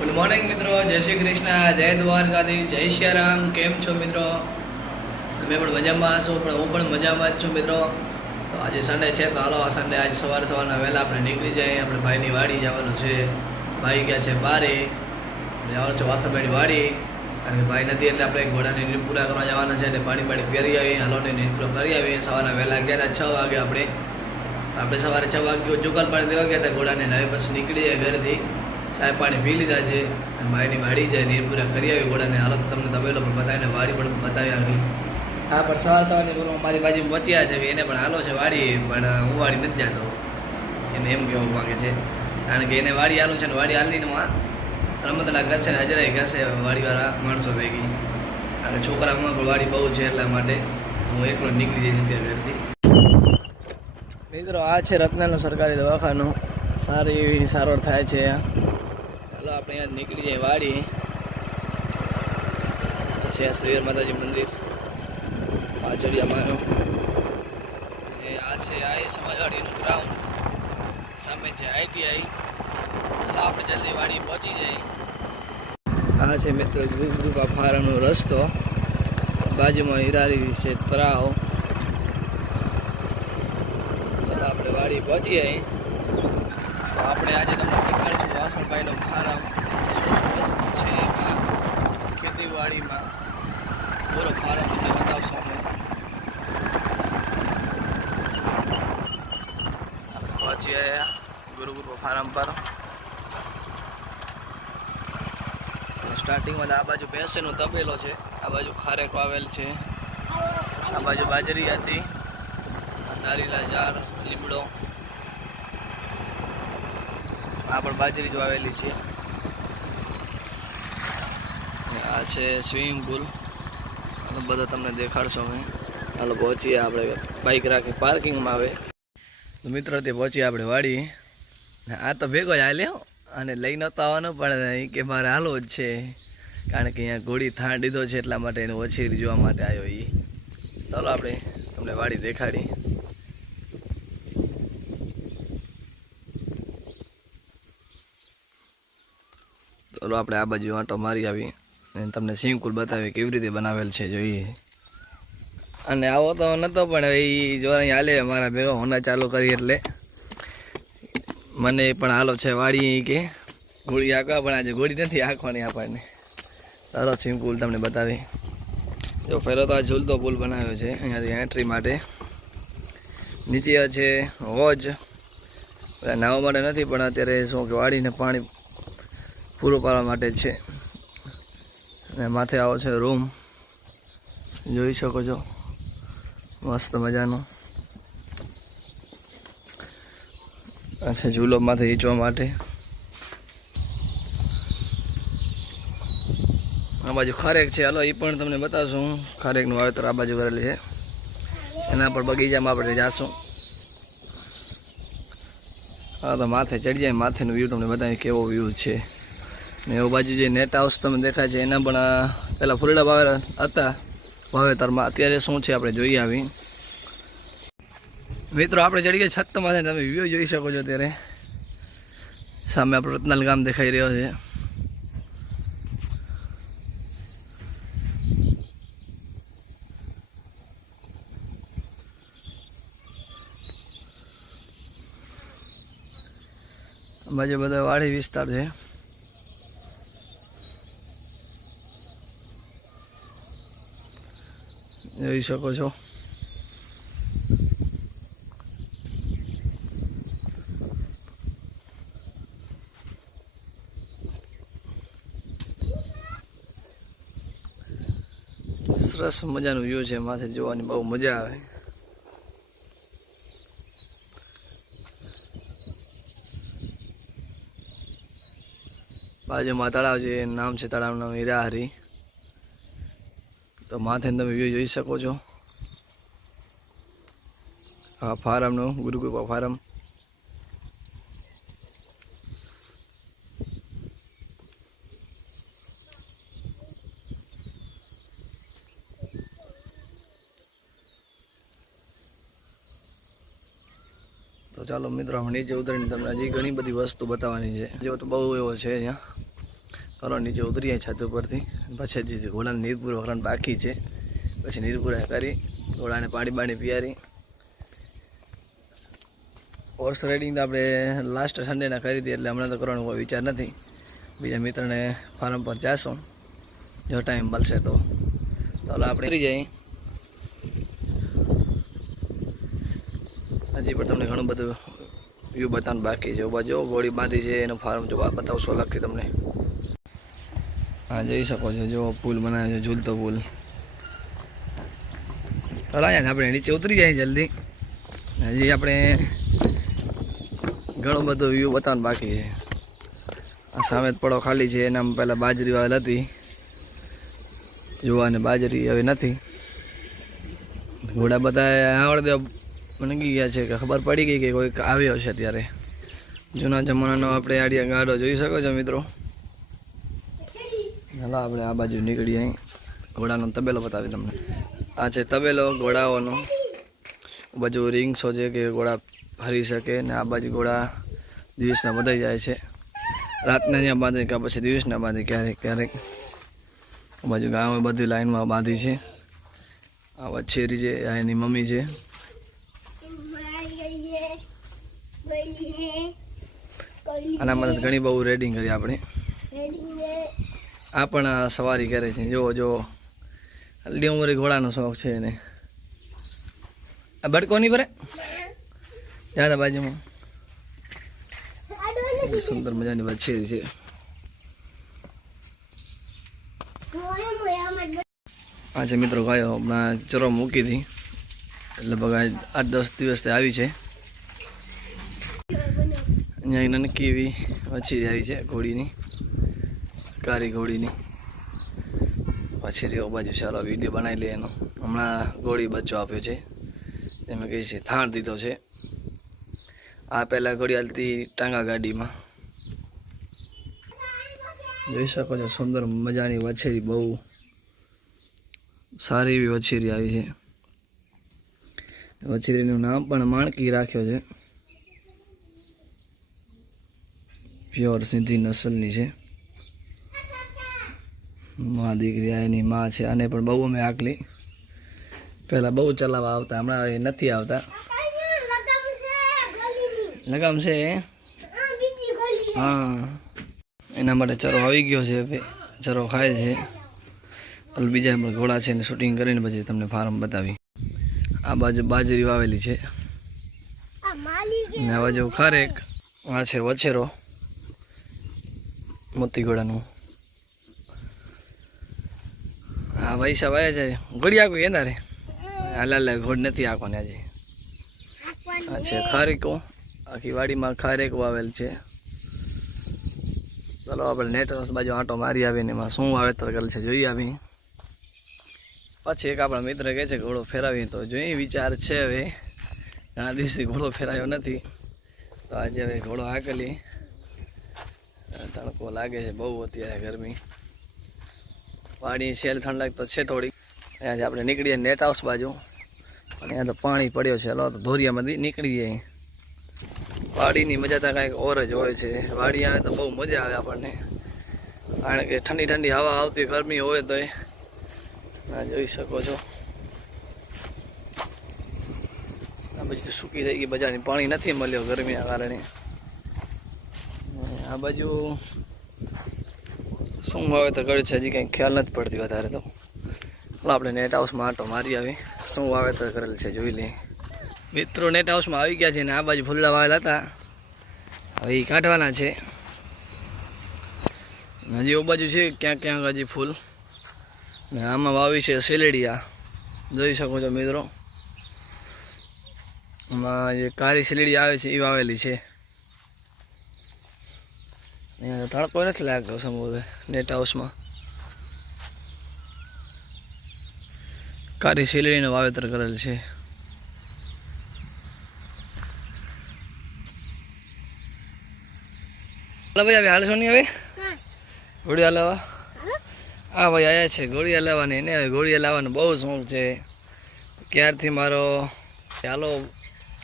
Good morning મિત્રો, જય શ્રી કૃષ્ણ, જય દ્વારકાધીશ, જય શ્રી રામ. કેમ છો મિત્રો? તમે પણ મજામાં હશો, પણ હું પણ મજામાં જ છું મિત્રો. તો આજે સન્ડે છે, તો હાલો સન્ડે આજે સવારના વહેલા આપણે નીકળી જઈએ. આપણે ભાઈની વાડી જવાનું છે. ભાઈ ગયા છે બારે, જવાનું છે વાસણભાઈની વાડી. કારણ કે ભાઈ નથી એટલે આપણે ઘોડાની નીંદ પૂરા કરવા જવાના છે. અને પાણી ફેરી આવીએ, હાલોને નીંદ પૂરા કરી આવીએ. સવારના વહેલા ગયા હતા 6 વાગે. આપણે સવારે 6 વાગે જુગાર પાણી દેવા ગયા હતા ઘોડાને. હવે પછી નીકળી જાય ઘરેથી, ચાય પાણી પી લીધા છે. ભાઈની વાડી જાય, નીર પૂરા કરી આવી ઘોડાને. હાલત તમને તબેલો પણ બતાવીને વાડી પણ બતાવી આવી. હા, પણ સવારની પૂર્વમાં મારી બાજુ પહોંચ્યા છે. એને પણ હાલો છે વાડી, પણ હું વાડી નથી જતો. એને એમ કહેવા માગે છે, કારણ કે એને વાડી હાલું છે ને વાડી હાલીને રમતલા કરશે ને હજરાઈ કરશે વાડીવાળા માણસો ભેગી. અને છોકરામાં પણ વાડી બહુ છે, એટલા માટે હું એકલો નીકળી જઈશ અત્યારે ઘરથી. મિત્રો, આ છે રત્નાનું સરકારી દવાખાનું. સારી એવી સારવાર થાય છે. ચાલો આપણે અહીંયા નીકળી જઈએ વાડી. છે શ્રીર માતાજી મંદિર પાછળિયામાં. આ છે આ સમાજવાડીનું ગ્રાઉન્ડ, સામે છે ITI. ચાલો આપણે જલ્દી વાડી પહોંચી જઈએ. આ છે મિત્રો ગુરુકૃપા ફાર્મનો રસ્તો, બાજુમાં હિરારી છે તળાવ. ચાલો આપણે વાડી પહોંચી જઈએ. તો આપણે આજે તમને દેખાડીશું વાસણભાઈનો ફાર્મ. શું વસ્તુ છે એમાં ખેતીવાડીમાં, પૂરો ફાર્મ તમને બતાવશું અમે. આપણે પહોંચી આવ્યા ગુરુકૃપા ફાર્મ પર. સ્ટાર્ટિંગમાં આ બાજુ ભેંસનો તબેલો છે, આ બાજુ ખારેક વાવેલ છે, આ બાજુ બાજરી હતી, નારિયેળના ઝાડ, લીમડો. આ પણ બાજરી જ વાવેલી છે. આ છે સ્વિમિંગ પુલ, બધો તમને દેખાડશો અમે. હાલો પહોંચીએ આપણે, બાઇક રાખી પાર્કિંગમાં આવે. તો મિત્રો તે પહોંચીએ આપણે વાડી. આ તો ભેગો જ હાલ્યો અને લઈ નહોતો આવવાનો, પણ એ કે મારે હાલવો જ છે, કારણ કે અહીંયા ઘોડી થાણ દીધો છે, એટલા માટે એને ઓછી જોવા માટે આવ્યો એ. ચાલો આપણે તમને વાડી દેખાડી. ચાલો આપણે આ બાજુ આંટો મારી આવી અને તમને સ્વિમિંગ પુલ બતાવીએ કેવી રીતે બનાવેલ છે જોઈએ. અને આવો તો નહોતો, પણ હવે એ જો અહીં હાલે મારા ભેગા હોના ચાલુ કરી એટલે મને પણ હાલો છે વાડી કે ઘોડી આંકવા, પણ આજે ઘોડી નથી આંકવાની આપણને. ચાલો સ્વિમિંગ પુલ તમને બતાવી. જો પહેલો તો આ ઝૂલતો પુલ બનાવ્યો છે અહીંયાથી એન્ટ્રી માટે. નીચે છે હોજ, નાહવા માટે નથી, પણ અત્યારે શું કે વાડીને પાણી પૂરું પાડવા માટે છે. અને માથે આવો છે રૂમ, જોઈ શકો છો, મસ્ત મજાનું. અચ્છા, ઝૂલો માથે હીચવા માટે. આ બાજુ ખારેક છે, હાલો એ પણ તમને બતાવશું. ખારેકનું વાવેતર આ બાજુ કરેલું છે, એના પર બગીચામાં આપણે જાશું. હા, તો માથે ચડી જાય, માથેનું વ્યૂ તમને બતાવી કેવો વ્યૂ છે. ને એ બાજુ જે નેટ હાઉસ તમને દેખાય છે, એના પણ પહેલાં ફૂલડા વાવેલા હતા વાવેતરમાં. અત્યારે શું છે આપણે જોઈ આવી. મિત્રો, આપણે ચડી ગયા છતમાં છે, તમે વ્યૂ જોઈ શકો છો. અત્યારે સામે આપણું રત્નાલ ગામ દેખાઈ રહ્યો છે. બાજુ બધા વાડી વિસ્તાર છે. જોઈ શકો છો. સરસ મજાનું વ્યૂ છે, માથે જોવાની બહુ મજા આવે. બાજુમાં તળાવ છે, નામ છે તળાવનું નામ હીરાહરી. તો માથે તમે વ્યૂ જોઈ શકો છો. આ ફાર્મનું ગુરુકૃપા ફાર્મ. તો ચાલો મિત્રો, નીચે ઉતરીને તમને હજી ઘણી બધી વસ્તુ બતાવવાની છે. જો તો બહુ એવો છે અહીંયા. ચાલો નીચે ઉતરીએ છત ઉપરથી. પછી જે ઘોડાને નીર પૂરો કરવાનું બાકી છે, પછી નીર પૂરા કરી ઘોડાને પાણી પીયારી. હોર્સ રાઇડિંગ તો આપણે લાસ્ટ સન્ડેના કરી હતી, એટલે હમણાં તો કરવાનો કોઈ વિચાર નથી. બીજા મિત્રને ફાર્મ પર જાશું જો ટાઈમ મળશે તો. ચાલો આપણે ઉતરી જઈએ. હજી પણ તમને ઘણું બધું વ્યૂ બતાવવાનું બાકી છે. બાજુ ગોળી બાંધી છે, એનું ફાર્મ જો બતાવશો અલગથી તમને. હા, જોઈ શકો છો, જો પુલ બનાવ્યો છે, ઝૂલતો પુલ. ચાલો અહીંયા આપણે નીચે ઉતરી જાય જલ્દી. હજી આપણે ઘણું બધું વ્યૂ બતાવવાનું બાકી છે. આ સામે પડો ખાલી છે, એનામાં પહેલાં બાજરી વાવેલ હતી, જોવાને બાજરી હવે નથી. ઘોડા બધા આવડે બની ગયા છે કે ખબર પડી ગઈ કે કોઈક આવ્યો છે. ત્યારે જૂના જમાનાનો આપણે આડિયા ગાડો જોઈ શકો છો મિત્રો. ચાલો આપણે આ બાજુ નીકળીએ. અહીં ઘોડાનો તબેલો બતાવી તમને. આ છે તબેલો ઘોડાઓનો. બાજુ રિંગ્સો છે કે ઘોડા ફરી શકે, ને આ બાજુ ઘોડા દિવસના બધાઈ જાય છે. રાતના અહીંયા બાંધે કે પછી દિવસના બાંધે ક્યારેક ક્યારેક. બાજુ ગામ બધી લાઈનમાં બાંધી છે. આ વછેરી છે, આ એની મમ્મી છે. આનામાં ઘણી બહુ રેડિંગ કરી આપણે. આ પણ સવારી કરે છે. જો હલ્દી ઉંમરે ઘોડાનો શોખ છે એને. આ બડકો નહીં ભરે યાદ બાજુમાં સુંદર મજાની વછેરી છે. આ છે મિત્રો ગાયો હમણાં ચરો મૂકી હતી, એટલે બગા 8-10 દિવસથી આવી છે. અહીંયા નનકી એવી વછેરી આવી છે ઘોડીની, કારી ઘોડીની વછેરીઓ બાજુ. ચાલો વિડીયો બનાવી લઈએ એનો. હમણાં ઘોડી બચ્ચો આપ્યો છે, એમ કહે છે થાણ દીધો છે. આ પહેલાં ઘોડી હાલતી ટાંગા ગાડીમાં. જોઈ શકો છો સુંદર મજાની વછેરી, બહુ સારી એવી વછેરી આવી છે. વછેરીનું નામ પણ માણકી રાખ્યો છે. પ્યોર સિંધી નસલની છે. મા દીકરી એની માં છે. અને પણ બહુ અમે આકલી પહેલાં બહુ ચલાવવા આવતા, હમણાં એ નથી આવતા. લગામ છે હા, એના માટે ચરો આવી ગયો છે. ચરો ખાય છે. બીજા પણ ઘોડા છે, એને શૂટિંગ કરીને પછી તમને ફાર્મ બતાવી. આ બાજુ બાજરી વાવેલી છે, ને આ બાજુ ખારેક. આ છે વછેરો મોતી ઘોડાનું. હા પૈસા વાયા છે. ઘોડી આખું એના રે હાલ ઘોડ નથી આખવાની આજે. આ છે ખારેકો. આખી વાડીમાં ખારેક વાવેલ છે. ચાલો આપણે નેટ બાજુ આંટો મારી આવીને એમાં શું વાવેતર કરેલ છે જોઈ આવી. પછી એક આપણા મિત્ર કહે છે ઘોડો ફેરાવી, તો જોઈએ વિચાર છે. હવે ઘણા દિવસથી ઘોડો ફેરાયો નથી, તો આજે હવે ઘોડો હાકલી. તડકો લાગે છે બહુ અત્યારે, ગરમી. વાડી શેલ ઠંડક તો છે થોડી. અહીંયાથી આપણે નીકળીએ નેટ હાઉસ બાજુ, અને અહીંયા તો પાણી પડ્યો છે. ચાલો તો ધોરિયામાંથી નીકળી જાય. વાડીની મજા તો કાંઈક ઓર જ હોય છે. વાડી આવે તો બહુ મજા આવે આપણને, કારણ કે ઠંડી ઠંડી હવા આવતી, ગરમી હોય તો આ જોઈ શકો છો. આ બાજુ તો સૂકી થઈ ગઈ બજારની, પાણી નથી મળ્યો ગરમીના કારણે. આ બાજુ શું વાવેતર કર્યું છે હજી કંઈ ખ્યાલ નથી પડતી વધારે. તો આપણે નેટ હાઉસમાં આંટો મારી આવી, શું વાવેતર કરેલ છે જોઈ લઈએ. મિત્રો નેટ હાઉસમાં આવી ગયા છે, ને આ બાજુ ફૂલડા વાવેલા હતા, હવે એ કાઢવાના છે. હજી એ બાજુ છે ક્યાંક ક્યાંક હજી ફૂલ. ને આમાં વાવી છે સેલેડિયા, જોઈ શકો છો મિત્રો. આમાં જે કાળી સેલેડી આવે છે એ વાવેલી છે. અહીંયા તડકો નથી લાગતો સમૂહ નેટ હાઉસમાં. કાળી સેલેડીનું વાવેતર કરેલ છે. ભાઈ હવે હાલશો નહીં હવે ઘોડિયા લાવવા? હા ભાઈ આવ્યા છે ઘોડિયા લાવવાની. એને હવે ઘોડિયા લાવવાનો બહુ શોખ છે ક્યારથી મારો. ચાલો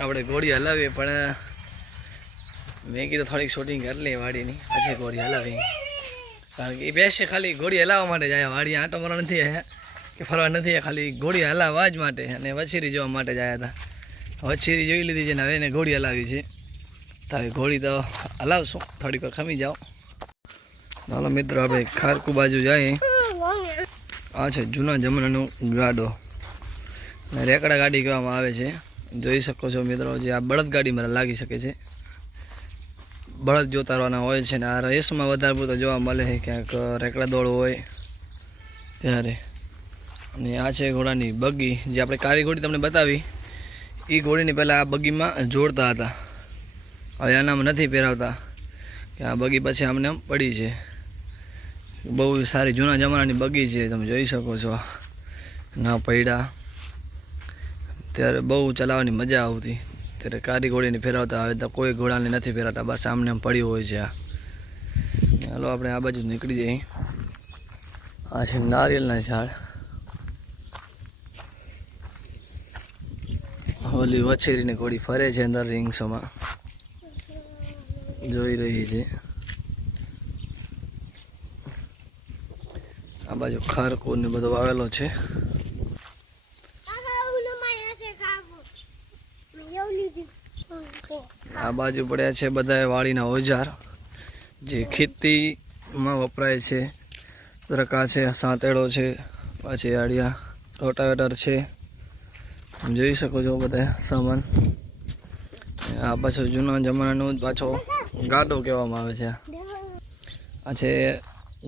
આપણે ઘોડિયા લાવીએ, પણ મેં કીધું થોડીક શૂટિંગ કરી લઈએ વાડીની, પછી ઘોડિયા લાવી. કારણ કે એ બેસે ખાલી ઘોડી હલાવવા માટે જાય, વાડી આંટો મારવા નથી આવ્યા કે ફરવા નથી આવ્યા, ખાલી ઘોડી હલાવવા જ માટે અને વછેરી જોવા માટે જ આવ્યા હતા. વછેરી જોઈ લીધી છે ને હવે એને ઘોડી હલાવી છે, તો હવે ઘોડી તો હલાવશું. થોડીક ખમી જાઓ. ચાલો મિત્રો આપણે ખારકુ બાજુ જઈએ. આ છે જૂના જમાનાનું ગાડો, ને રેકડા ગાડી કહેવામાં આવે છે. જોઈ શકો છો મિત્રો, જે આ બળદ ગાડી મને લાગી શકે છે. બળદ જોતારવાના હોય છે ને આ રેસમાં વધારે પૂરતો જોવા મળે છે, ક્યાંક રેકડા દોડ હોય ત્યારે. અને આ છે ઘોડાની બગી, જે આપણે કાળી ઘોડી તમને બતાવી એ ઘોડીની પહેલાં આ બગીમાં જોડતા હતા, હવે આનામાં નથી પહેરાવતા કે આ બગી પછી આમને આમ પડી છે. બહુ સારી જૂના જમાનાની બગી છે, તમે જોઈ શકો છો. ના પૈડા ત્યારે બહુ ચલાવવાની મજા આવતી, ત્યારે કાળી ઘોડીને ફેરવતા. હવે તો કોઈ ઘોડાને નથી ફેરવતા, બસ આમને આમ પડ્યું હોય છે. ચાલો આપણે આ બાજુ નીકળી જઈએ. આ છે નારિયેળના ઝાડ. ઓલી વછેરીને ઘોડી ફરે છે અંદર રીંગસોમાં, જોઈ રહી છે. આ બાજુ ખારકો ને બધો વાવેલો છે. આ બાજુ પડ્યા છે બધા વાડીના ઓજાર, જે ખેતીમાં વપરાય છે. દ્રકા છે, સાંતેડો છે, પાછી આડિયા, રોટાવેટર છે, જોઈ શકો છો બધા સામાન. આ પાછો જૂના જમાનાનું પાછો ગાડો કહેવામાં આવે છે. આ છે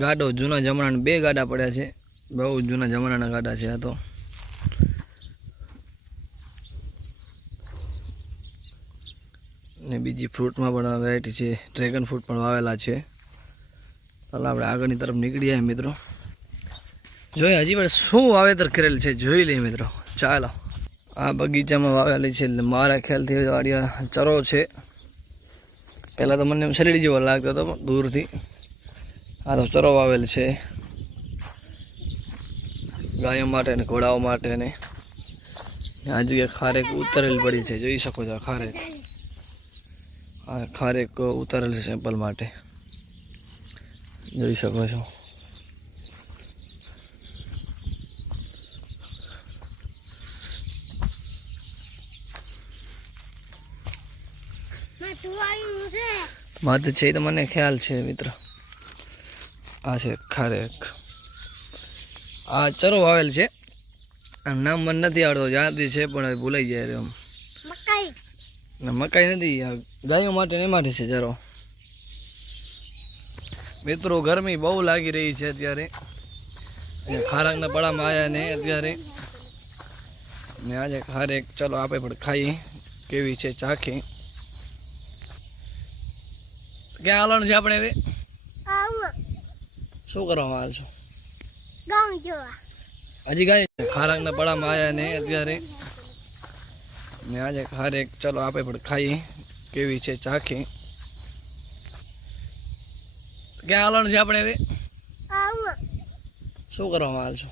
ગાડો, જૂના જમાનાના 2 ગાડા પડ્યા છે, બહુ જૂના જમાનાના ગાડા છે આ તો. ને બીજી ફ્રૂટમાં પણ વેરાયટી છે, ડ્રેગન ફ્રૂટ પણ વાવેલા છે. ચાલો આપણે આગળની તરફ નીકળી જાય મિત્રો. જોઈએ હજી પણ શું વાવેતર કરેલ છે જોઈ લઈએ મિત્રો. ચાલો આ બગીચામાં વાવેલી છે, મારા ખ્યાલથી વાડિયા ચરો છે. પહેલાં તો મને શરીર જેવો લાગતો હતો દૂરથી. આ તો ચરો વાવેલ છે ગાયો માટે ને ઘોડાઓ માટે. ને આ જગ્યાએ ખારેક ઉતરેલ પડી છે, જોઈ શકો છો. ખારેક, આ ખારેક ઉતારેલ છે સેમ્પલ માટે, જોઈ શકો છો. માથે છે તો મને ખ્યાલ છે મિત્ર. આ છે ખારેક, આ ચરો વાવેલ છે. નામ મને નથી આવડતો, જાણતી છે પણ હવે ભૂલાઈ જાય. મકાઈ નથી, આ ગાયો માટે ને માટે છે ચરો. મિત્રો ગરમી બહુ લાગી રહી છે અત્યારે. ખારેકના પડામાં આવ્યા ને અત્યારે, ને આજે ખારેક ચલો આપણે પણ ખાઈએ કેવી છે, ચાખી. ક્યાં હાલવાનું છે આપણે હવે? શું કરવામાં આવે છો? હજી ગાય ખારેકના પડામાં આવ્યા ને અત્યારે, ને આજે ખારેક ચલો આપણે પણ ખાઈએ કેવી છે, ચાખી. ક્યાં હાલવાનું છે આપણે હવે? શું કરવામાં આવે છો?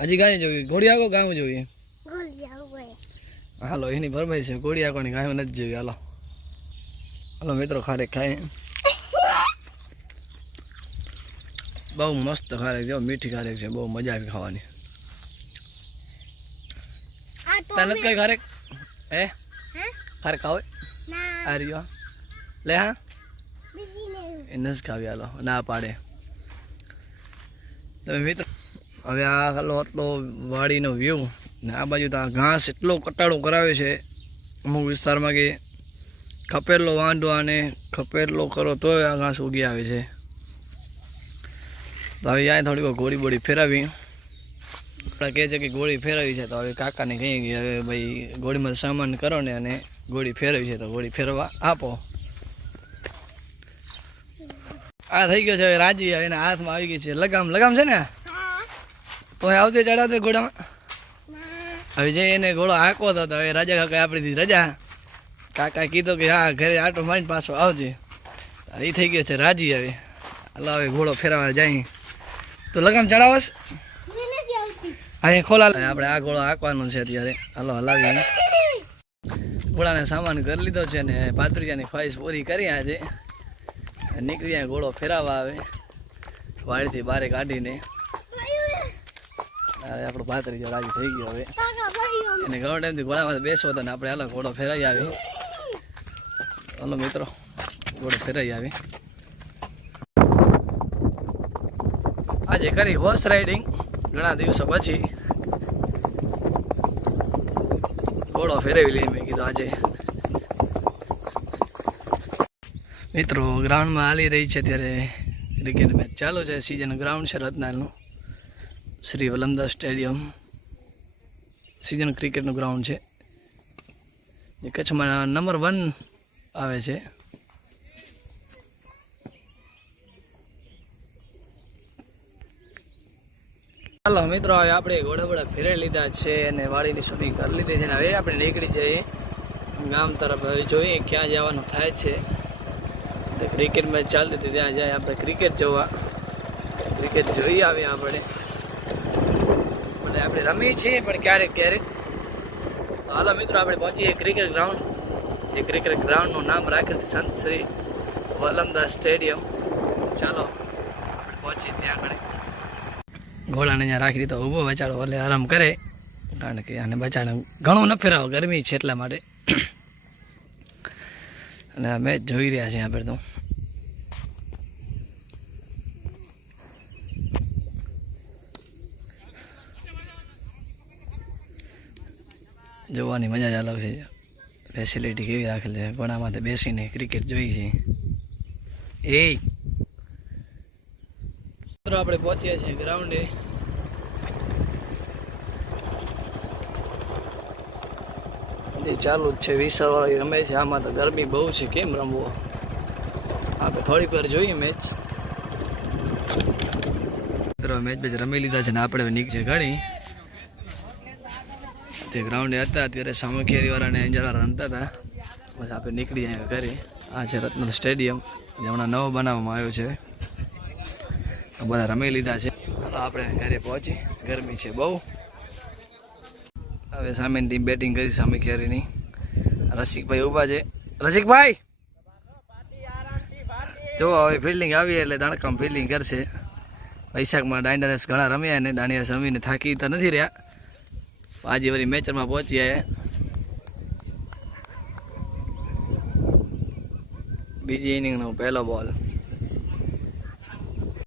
હજી ગાય જોવી? ઘોડી આગો ગાયું જોઈએ? હાલો એની ફરમાઈ છે, ઘોડી આગોની ગાયું નથી જોવી. હાલો હાલો મિત્રો ખારેક ખાઈએ. બહુ મસ્ત ખારેક છે, મીઠી ખારેક છે, બહુ મજા આવી ખાવાની. તને કઈ ખારેક હે? ખારેક ખાવે આ રહ્યો લે. હા એને જ ખાવી. હાલો ના પાડે. તમે મિત્રો હવે આ હાલો આટલો વાડીનો વ્યૂ, ને આ બાજુ તો આ ઘાસ એટલો કટાળો કરાવે છે અમુક વિસ્તારમાં કે ખપેરલો વાંઢો અને ખપેરલો કરો તોય આ ઘાસ ઉગી આવે છે. તો હવે ત્યાં થોડીક ગોળી બોળી ફેરવી. આપણે કહે છે કે ગોળી ફેરવી છે, તો હવે કાકાને કહીએ કે હવે ભાઈ ગોળીમાં સામાન કરો ને, અને ગોળી ફેરવી છે તો ગોળી ફેરવા આપો. આ થઈ ગયો છે હવે રાજી, હવે એના હાથમાં આવી ગઈ છે લગામ. લગામ છે ને તો આવતે ચડાવતે ઘોડામાં. હવે જે એને ઘોડો હાંકવો હતો, હવે રાજા કાકા આપણી રજા. કાકા કીધું કે હા ઘરે આટો મારીને પાછો આવજે. એ થઈ ગયો છે રાજી. હવે હાલો હવે ઘોડો ફેરવા જાય. તો લગામ ચડાવશ અહીંયા ખોલા. આપણે આ ઘોડો હાંકવાનો છે અત્યારે. હાલો હલાવી. ઘોડાને સામાન કરી લીધો છે ને 35ની ખ્વાહિશ પૂરી કરી આજે. નીકળી જાય ઘોડો ફેરાવા આવે વાડીથી બારે કાઢીને. આપણો ભાતરી જો રાજી થઈ ગયો હવે. એને ઘણો ટાઈમથી ઘોડામાં બેસવો હતો ને આપણે હાલો ઘોડો ફેરાઈ આવી. હાલો મિત્રો ઘોડો ફેરાઈ આવી. આજે કરી હોર્સ રાઇડિંગ ઘણા દિવસો પછી ઘોડો ફેરવી લઈએ મેં કીધું આજે. મિત્રો ગ્રાઉન્ડમાં હાલી રહી છે ત્યારે ક્રિકેટ મેચ ચાલુ છે. સિઝન ગ્રાઉન્ડ છે રત્નાલનું શ્રી વલમદાસ સ્ટેડિયમ. સિઝન ક્રિકેટનું ગ્રાઉન્ડ છે જે કચ્છમાં નંબર 1 આવે છે. ચાલો મિત્રો હવે આપણે ઘોડા ફેરાઈ લીધા છે અને વાડીની શૂટિંગ કરી લીધી છે. હવે આપણે નીકળી જઈએ ગામ તરફ. હવે જોઈએ ક્યાં જવાનું થાય છે. તો ક્રિકેટ મેચ ચાલતી હતી ત્યાં જાય આપણે ક્રિકેટ જોવા. ક્રિકેટ જોઈ આવીએ આપણે. આપણે રમીએ છીએ પણ ક્યારેક ક્યારેક. હાલો મિત્રો આપણે પહોંચીએ ક્રિકેટ ગ્રાઉન્ડ. એ ક્રિકેટ ગ્રાઉન્ડનું નામ રાખેલ છે સંત શ્રી વલમદાસ સ્ટેડિયમ. ચાલો આપણે પહોંચીએ ત્યાં આગળ. ઘોડાને અહીંયા રાખી દીધો ઊભો બચાડો એટલે આરામ કરે કારણ કે આને બચાડે ઘણું ન ફેરાવો ગરમી છે એટલા માટે. અને આ મેચ જોઈ રહ્યા છે આપણે તો. જોવાની મજા જ અલગ છે. ફેસિલિટી કેવી રાખેલ છે ઘોડામાં બેસીને ક્રિકેટ જોઈ છે. એ મિત્રો આપણે પહોંચ્યા છીએ ગ્રાઉન્ડે. ચાલુ જ છે વિસરવાળી રમે છે. આમાં તો ગરમી બહુ છે કેમ રમવો. આપણે થોડીક વાર જોઈએ મેચ. મિત્રો મેચ રમી લીધા છે ને આપણે નીકળે ઘણી તે ગ્રાઉન્ડે હતા ત્યારે સામખિયારીવાળાને અંજારવાળા રમતા હતા. બસ આપણે નીકળી જાય ઘરે. આ છે રત્નલ સ્ટેડિયમ જે હમણાં નવો બનાવવામાં આવ્યો છે. બધા રમી લીધા છે. હાલો આપણે ઘરે પહોંચી. ગરમી છે બહુ. હવે સામેની ટીમ બેટિંગ કરી સામખિયારીની. રસિકભાઈ ઊભા છે. રસિકભાઈ જો હવે ફિલ્ડિંગ આવી એટલે દાણકામ ફિલ્ડિંગ કરશે. વૈશાખમાં દાંડિયા ઘણા રમ્યા ને દાંડિયા રમીને થાકી તો નથી રહ્યા. આજે વળી મેચરમાં પહોંચ્યા. બીજી ઇનિંગનો પહેલો બોલ.